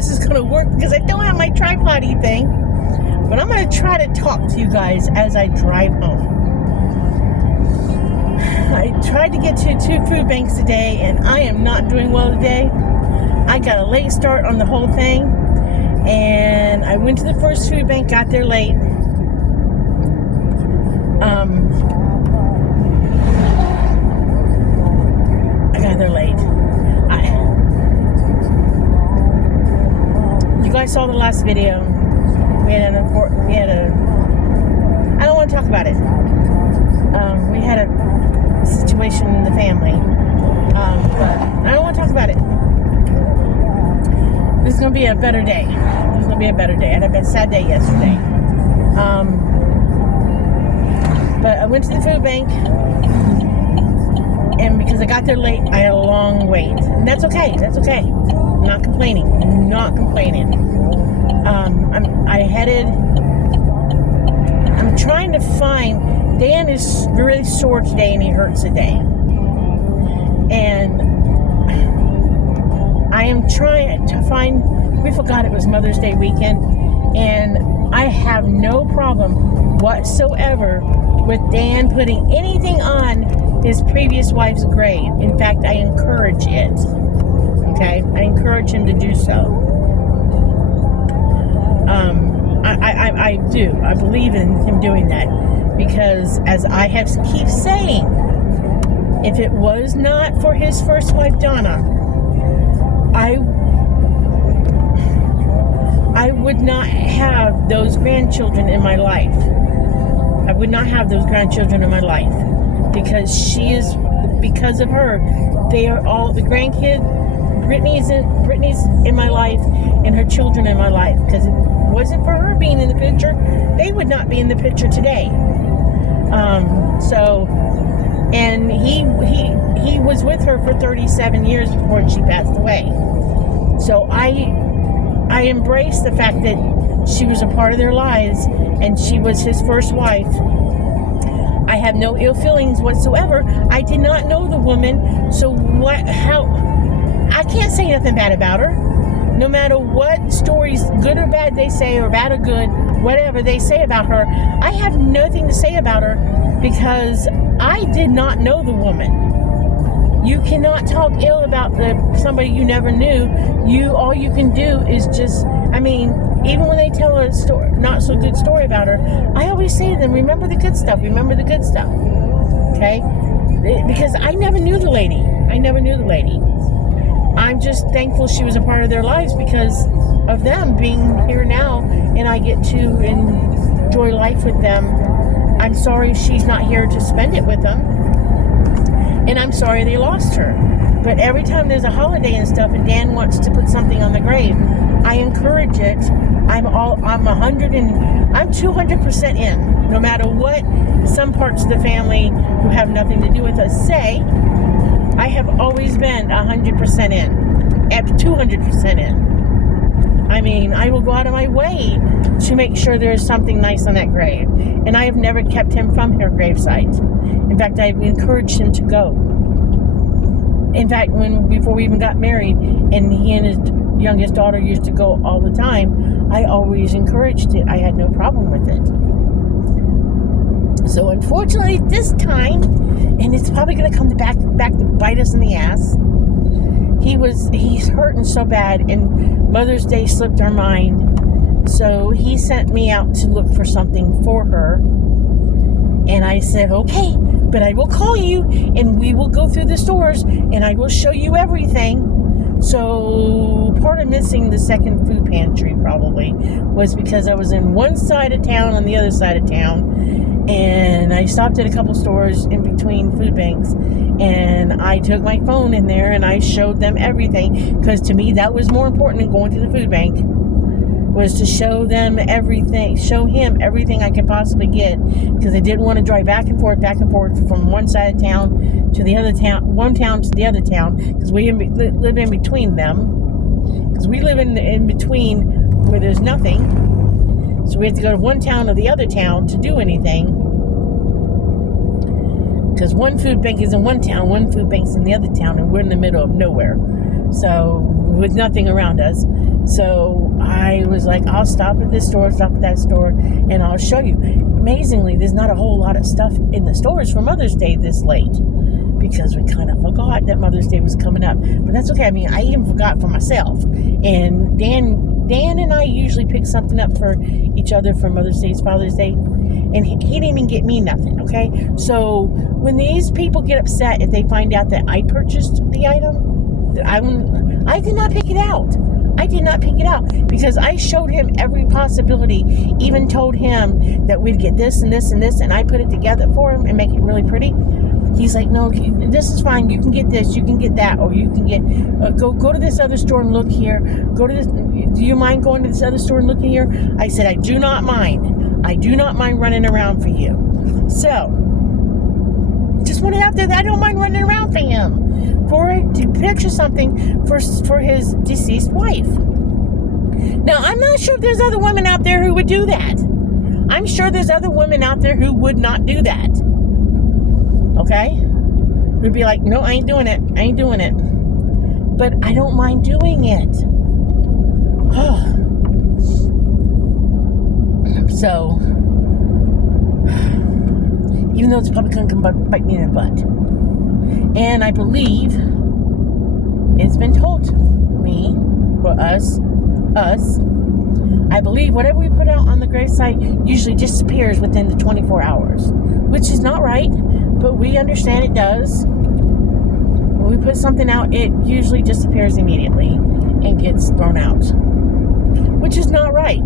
this is going to work because I don't have my tripod-y thing. But I'm going to try to talk to you guys as I drive home. I tried to get to 2 food banks today, and I am not doing well today. I got a late start on the whole thing, and I went to the first food bank, got there late. I got there late. You guys saw the last video. We had a I don't want to talk about it. We had a situation in the family, but I don't want to talk about it. This is going to be a better day. This is going to be a better day. I had a sad day yesterday. But I went to the food bank, and because I got there late, I had a long wait. And that's okay. That's okay. I'm not complaining. Not complaining. I'm trying to find, Dan is really sore today and he hurts today. And I am trying to find, we forgot it was Mother's Day weekend, and I have no problem whatsoever with Dan putting anything on his previous wife's grave. In fact, I encourage it. Okay? I encourage him to do so. I do. I believe in him doing that. Because as I keep saying, if it was not for his first wife, Donna, I would not have those grandchildren in my life. I would not have those grandchildren in my life. Because of her, they are all the grandkids. Brittany's in my life, and her children in my life. Because if it wasn't for her being in the picture, they would not be in the picture today. And he was with her for 37 years before she passed away. So I embrace the fact that she was a part of their lives, and she was his first wife. I have no ill feelings whatsoever. I did not know the woman, so I can't say nothing bad about her. No matter what stories, good or bad, they say, or bad or good, whatever they say about her, I have nothing to say about her because I did not know the woman. You cannot talk ill about somebody you never knew. All you can do is just, even when they tell a story, not so good story about her, I always say to them, remember the good stuff, remember the good stuff. Okay? Because I never knew the lady. I'm just thankful she was a part of their lives because of them being here now, and I get to enjoy life with them. I'm sorry she's not here to spend it with them, and I'm sorry they lost her. But every time there's a holiday and stuff, and Dan wants to put something on the grave, I encourage it. I'm 200% in, no matter what some parts of the family who have nothing to do with us say. I have always been 100% in, at 200% in. I will go out of my way to make sure there's something nice on that grave. And I have never kept him from her gravesite. In fact, I've encouraged him to go. In fact, before we even got married, and he and his youngest daughter used to go all the time, I always encouraged it. I had no problem with it. So unfortunately, this time, and it's probably going to come back to bite us in the ass, he's hurting so bad, and Mother's Day slipped our mind. So he sent me out to look for something for her. And I said, okay, but I will call you, and we will go through the stores, and I will show you everything. So part of missing the second food pantry probably was because I was in one side of town, on the other side of town, and I stopped at a couple stores in between food banks, and I took my phone in there and I showed them everything, because to me that was more important than going to the food bank, was to show him everything I could possibly get, because I didn't want to drive back and forth from one side of town to the other town, one town to the other town, because we live in between them, because we live in between where there's nothing. So we have to go to one town or the other town to do anything. Because one food bank is in one town, one food bank's in the other town, and we're in the middle of nowhere. So, with nothing around us. So I was like, I'll stop at this store, stop at that store, and I'll show you. Amazingly, there's not a whole lot of stuff in the stores for Mother's Day this late, because we kind of forgot that Mother's Day was coming up. But that's okay. I mean, I even forgot for myself. And Dan and I usually pick something up for each other for Mother's Day, Father's Day. And he didn't even get me nothing, okay? So when these people get upset if they find out that I purchased the item, I did not pick it out. I did not pick it out because I showed him every possibility, even told him that we'd get this and this and this, and I put it together for him and make it really pretty. He's like, no, this is fine. You can get this, you can get that, or you can get, go to this other store and look here. Go to this, do you mind going to this other store and looking here? I said, I do not mind. I do not mind running around for you. So, just want it out there that I don't mind running around for him. To picture something for his deceased wife. Now, I'm not sure if there's other women out there who would do that. I'm sure there's other women out there who would not do that. Okay? Who'd be like, no, I ain't doing it. I ain't doing it. But I don't mind doing it. So, even though it's probably going to come bite me in the butt. And I believe it's been told to me, for us, I believe whatever we put out on the gravesite usually disappears within the 24 hours, which is not right, but we understand it does. When we put something out, it usually disappears immediately and gets thrown out, which is not right.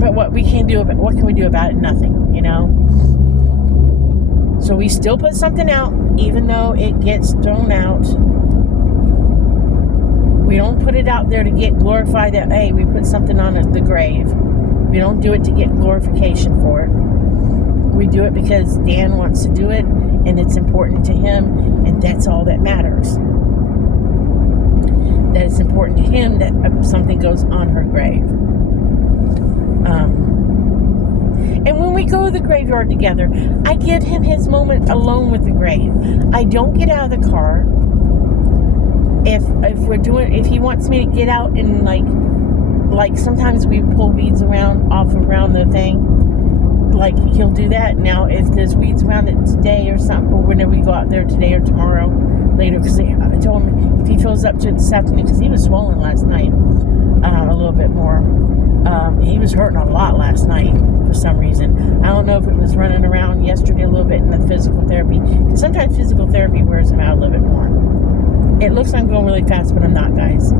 But what can we do about it? Nothing, you know? So we still put something out, even though it gets thrown out. We don't put it out there to get glorified that, hey, we put something on the grave. We don't do it to get glorification for it. We do it because Dan wants to do it, and it's important to him, and that's all that matters. That it's important to him that something goes on her grave. And when we go to the graveyard together, I give him his moment alone with the grave. I don't get out of the car. If he wants me to get out and like sometimes we pull weeds around the thing, like he'll do that. Now, if there's weeds around it today or something, or whenever we go out there today or tomorrow, later, because I told him if he fills up to it this afternoon, because he was swollen last night, a little bit more. He was hurting a lot last night for some reason. I don't know if it was running around yesterday a little bit in the physical therapy. Because sometimes physical therapy wears him out a little bit more. It looks like I'm going really fast, but I'm not, guys.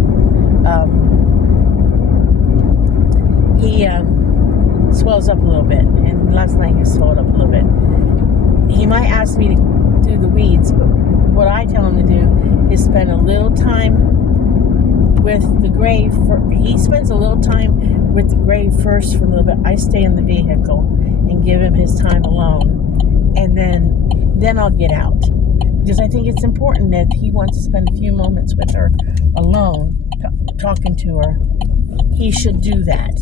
He swells up a little bit. And last night he swelled up a little bit. He might ask me to do the weeds, but what I tell him to do is spend a little time with the grave. He spends a little time with the grave first for a little bit. I stay in the vehicle and give him his time alone, and then I'll get out, because I think it's important that he wants to spend a few moments with her alone, talking to her. He should do that,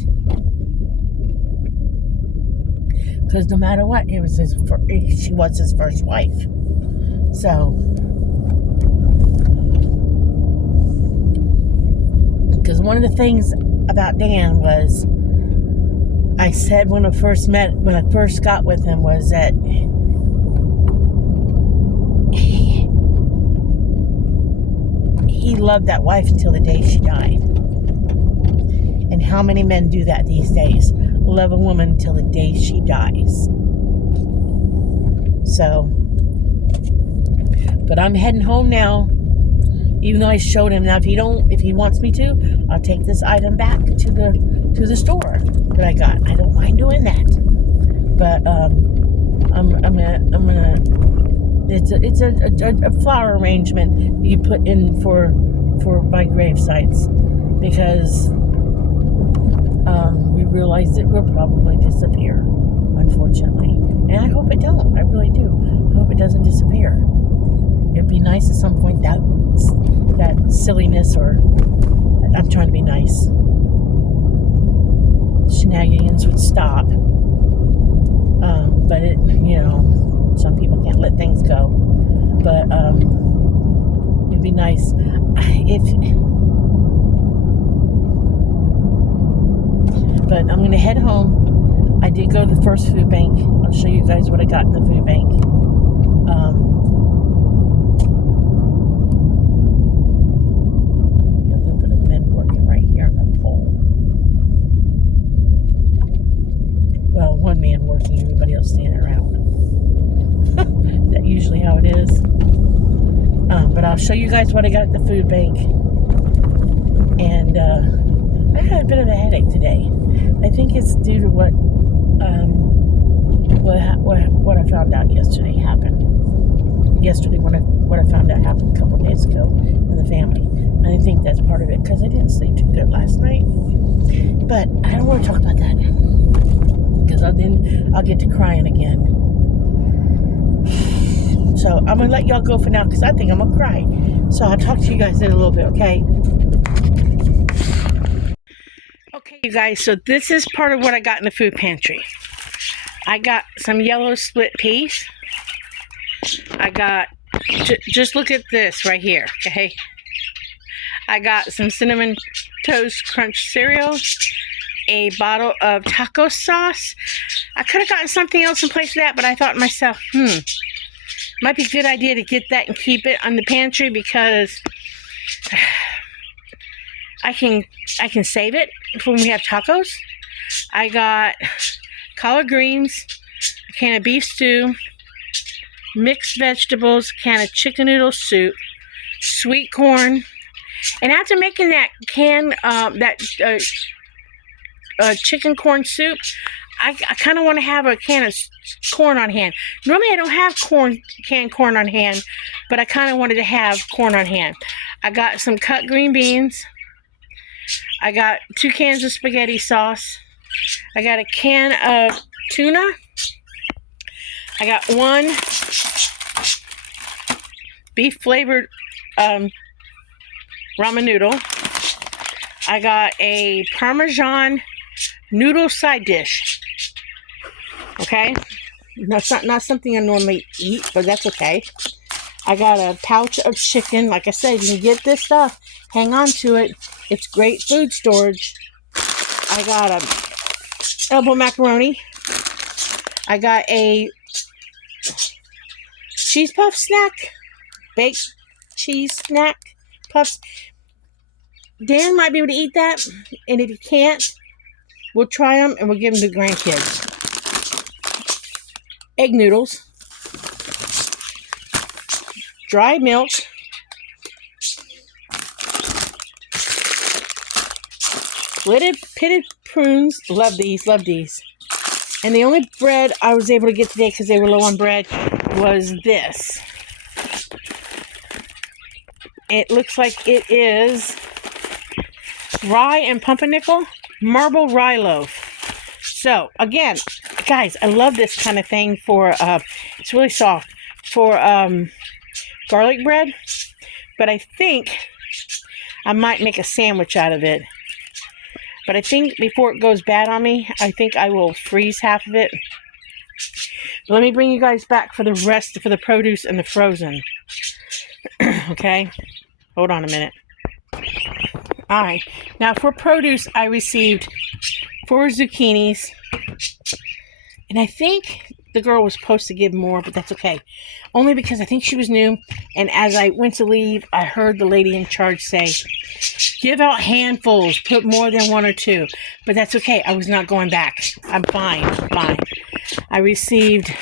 because no matter what, she was his first wife. So, because one of the things about Dan was, I said when I first got with him, was that he loved that wife until the day she died. And how many men do that these days? Love a woman until the day she dies. So, but I'm heading home now. Even though I showed him, now if he wants me to, I'll take this item back to the store that I got. I don't mind doing that. But I'm gonna. It's a flower arrangement you put in for my grave sites, because we realize it will probably disappear, unfortunately. And I hope it don't. I really do. I hope it doesn't disappear. It'd be nice at some point that silliness, or I'm trying to be nice, shenanigans would stop. But some people can't let things go. But It'd be nice but I'm gonna head home. I did go to the first food bank. I'll show you guys what I got in the food bank. A little bit of men working right here on the pole. Well, one man working, everybody else standing around. That's usually how it is. But I'll show you guys what I got at the food bank. And I had a bit of a headache today. I think it's due to what I found out yesterday happened. What I found out happened a couple of days ago in the family. And I think that's part of it because I didn't sleep too good last night. But I don't want to talk about that because I'll get to crying again. So I'm gonna let y'all go for now because I think I'm gonna cry. So I'll talk to you guys in a little bit, okay? Okay, you guys, so this is part of what I got in the food pantry. I got some yellow split peas. I got, just look at this right here, okay? I got some Cinnamon Toast Crunch cereal, a bottle of taco sauce. I could have gotten something else in place of that, but I thought to myself, might be a good idea to get that and keep it on the pantry because I can save it for when we have tacos. I got collard greens, a can of beef stew, mixed vegetables, a can of chicken noodle soup, sweet corn, and after making that chicken corn soup, I kind of want to have a can of corn on hand. Normally I don't have canned corn on hand, but I kind of wanted to have corn on hand. I got some cut green beans. I got 2 cans of spaghetti sauce. I got a can of tuna. I got 1 beef flavored ramen noodle. I got a Parmesan noodle side dish. Okay, that's not something I normally eat, but that's okay. I got a pouch of chicken. Like I said, you can get this stuff. Hang on to it. It's great food storage. I got a elbow macaroni. I got a cheese puff snack. Baked cheese snack puffs. Dan might be able to eat that. And if he can't, we'll try them and we'll give them to grandkids. Egg noodles. Dry milk. Pitted prunes. Love these. And the only bread I was able to get today because they were low on bread was this. It looks like it is rye and pumpernickel marble rye loaf. So again, guys, I love this kind of thing for it's really soft for garlic bread, but I think I might make a sandwich out of it. But I think before it goes bad on me, I think I will freeze half of it. Let me bring you guys back for the rest, for the produce and the frozen. Okay? Hold on a minute. Alright. Now for produce, I received 4 zucchinis. And I think the girl was supposed to give more, but that's okay. Only because I think she was new. And as I went to leave, I heard the lady in charge say, give out handfuls, put more than 1 or 2. But that's okay. I was not going back. I'm fine. I received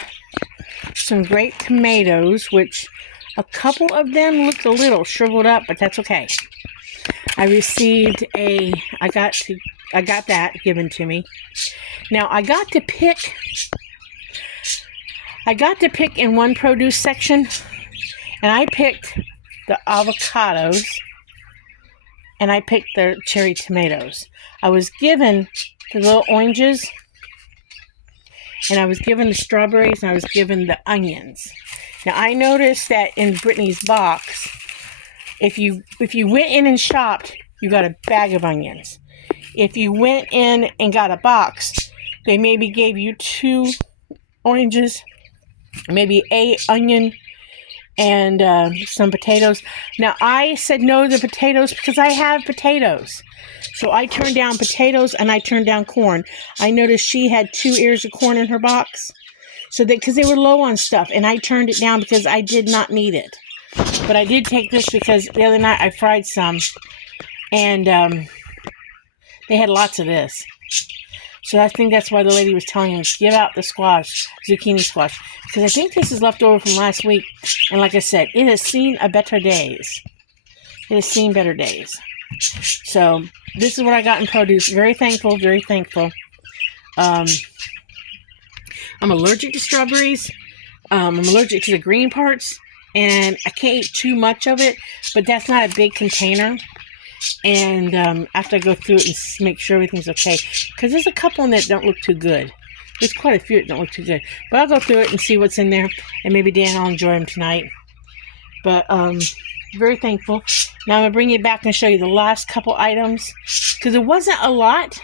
some great tomatoes, which a couple of them looked a little shriveled up, but that's okay. I received I got that given to me. Now I got to pick in one produce section, and I picked the avocados and I picked the cherry tomatoes. I was given the little oranges, and I was given the strawberries, and I was given the onions. Now I noticed that in Brittany's box, if you went in and shopped, you got a bag of onions. If you went in and got a box, they maybe gave you 2 oranges, maybe a onion, and some potatoes. Now, I said no to the potatoes because I have potatoes. So I turned down potatoes and I turned down corn. I noticed she had 2 ears of corn in her box. So because they were low on stuff, and I turned it down because I did not need it. But I did take this because the other night I fried some, and they had lots of this. So I think that's why the lady was telling him to give out the squash, zucchini squash, because I think this is left over from last week. And like I said, it has seen better days. It has seen better days. So this is what I got in produce. Very thankful, very thankful. I'm allergic to strawberries. I'm allergic to the green parts, and I can't eat too much of it, but that's not a big container. And after I go through it and make sure everything's okay, because there's a couple in that don't look too good. There's quite a few that don't look too good, but I'll go through it and see what's in there, and maybe Dan will enjoy them tonight. But very thankful. Now I'm gonna bring you back and show you the last couple items, because it wasn't a lot,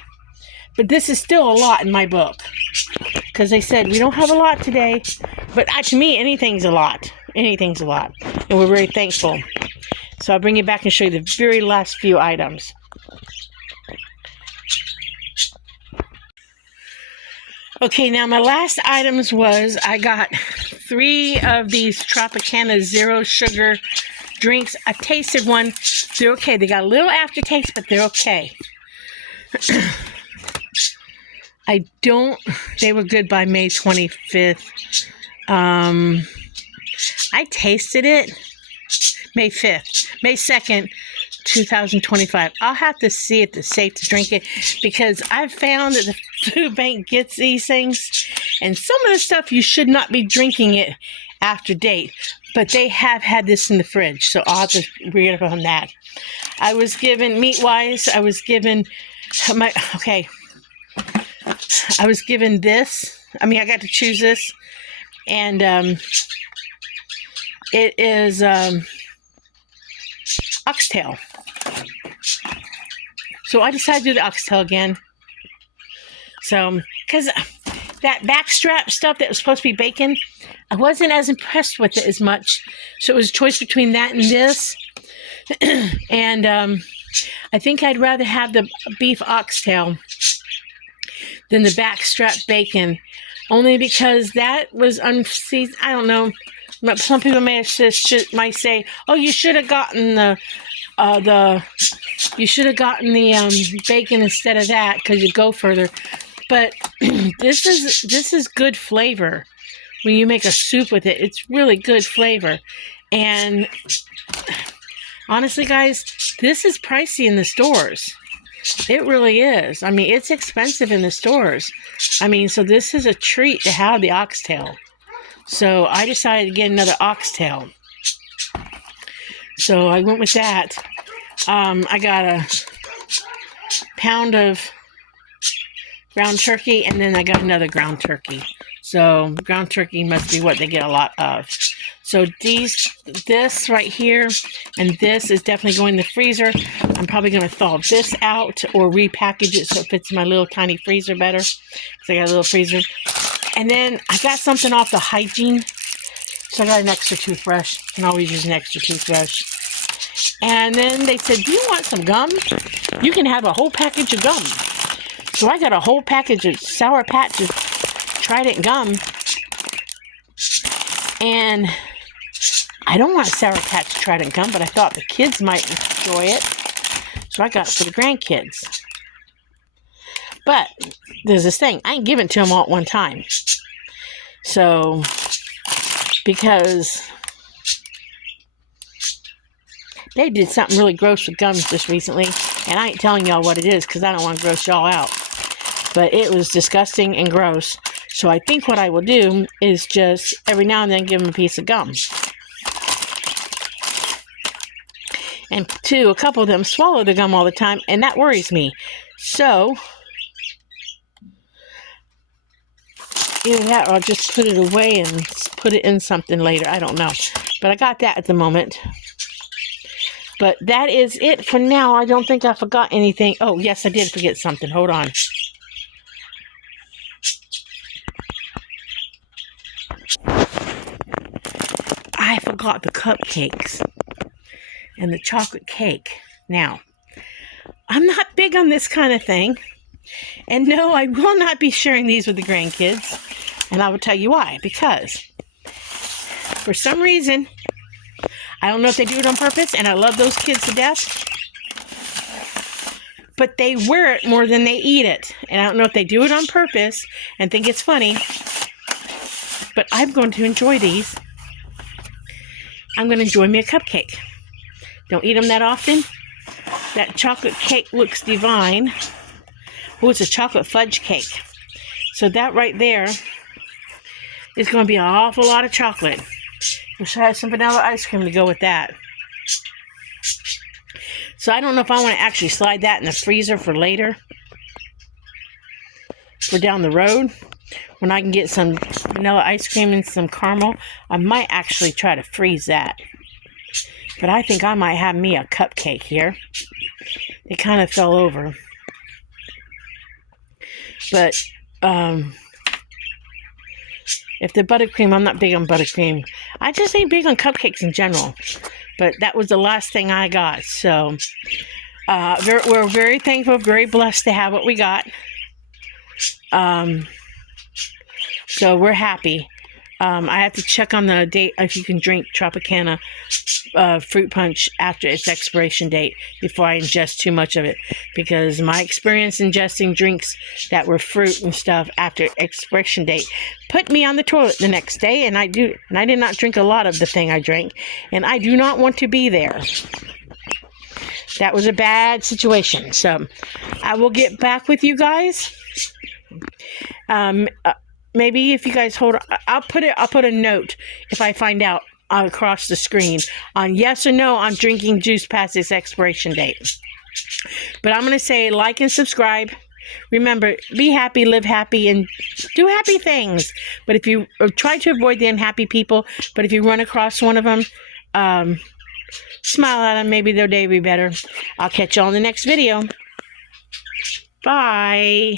but this is still a lot in my book, because they said we don't have a lot today, but to me anything's a lot. Anything's a lot, and we're very thankful. So I'll bring you back and show you the very last few items. Okay, now my last items was I got 3 of these Tropicana Zero Sugar drinks. I tasted one. They're okay. They got a little aftertaste, but they're okay. They were good by May 25th. I tasted it May 5th, May 2nd, 2025. I'll have to see if it's safe to drink it, because I've found that the food bank gets these things, and some of the stuff you should not be drinking it after date, but they have had this in the fridge, so I'll have to read up on that. I was given, meat-wise, I was given this. I mean, I got to choose this, and it is oxtail. So I decided to do the oxtail again. So, because that backstrap stuff that was supposed to be bacon, I wasn't as impressed with it as much. So it was a choice between that and this. And I think I'd rather have the beef oxtail than the backstrap bacon, only because that was unseasoned. I don't know. Some people might say, "Oh, you should have gotten the bacon instead of that because you go further." But this is good flavor when you make a soup with it. It's really good flavor, and honestly, guys, this is pricey in the stores. It really is. I mean, it's expensive in the stores. I mean, so this is a treat to have the oxtail. So I decided to get another oxtail. So I went with that. I got a pound of ground turkey, and then I got another ground turkey. So ground turkey must be what they get a lot of. So this right here and this is definitely going in the freezer. I'm probably going to thaw this out or repackage it so it fits in my little tiny freezer better, because I got a little freezer. And then I got something off the hygiene. So I got an extra toothbrush. I can always use an extra toothbrush. And then they said, "Do you want some gum? You can have a whole package of gum." So I got a whole package of Sour Patch of Trident gum. And I don't want Sour Patch Trident gum, but I thought the kids might enjoy it. So I got it for the grandkids. But there's this thing. I ain't giving it to them all at one time. So, because they did something really gross with gums just recently. And I ain't telling y'all what it is because I don't want to gross y'all out. But it was disgusting and gross. So I think what I will do is just every now and then give them a piece of gum. And a couple of them swallow the gum all the time. And that worries me. So either that or I'll just put it away and put it in something later. I don't know. But I got that at the moment. But that is it for now. I don't think I forgot anything. Oh, yes, I did forget something. Hold on. I forgot the cupcakes and the chocolate cake. Now, I'm not big on this kind of thing. And no, I will not be sharing these with the grandkids. And I will tell you why. Because for some reason, I don't know if they do it on purpose, and I love those kids to death, but they wear it more than they eat it. And I don't know if they do it on purpose and think it's funny, but I'm going to enjoy these. I'm going to enjoy me a cupcake. Don't eat them that often. That chocolate cake looks divine. Oh, it's a chocolate fudge cake. So that right there is going to be an awful lot of chocolate. Wish I had some vanilla ice cream to go with that. So I don't know if I want to actually slide that in the freezer for later. For down the road. When I can get some vanilla ice cream and some caramel, I might actually try to freeze that. But I think I might have me a cupcake here. They kind of fell over. But, if the buttercream, I'm not big on buttercream. I just ain't big on cupcakes in general. But that was the last thing I got. So, we're very thankful, very blessed to have what we got. So we're happy. I have to check on the date if you can drink Tropicana fruit punch after its expiration date before I ingest too much of it, because my experience ingesting drinks that were fruit and stuff after expiration date put me on the toilet the next day, and I did not drink a lot of the thing I drank, and I do not want to be there. That was a bad situation. So I will get back with you guys. Maybe if you guys hold on, I'll put a note if I find out across the screen on yes or no on drinking juice past its expiration date. But I'm going to say like and subscribe. Remember, be happy, live happy, and do happy things. But if you try to avoid the unhappy people, but if you run across one of them, smile at them. Maybe their day will be better. I'll catch you on the next video. Bye.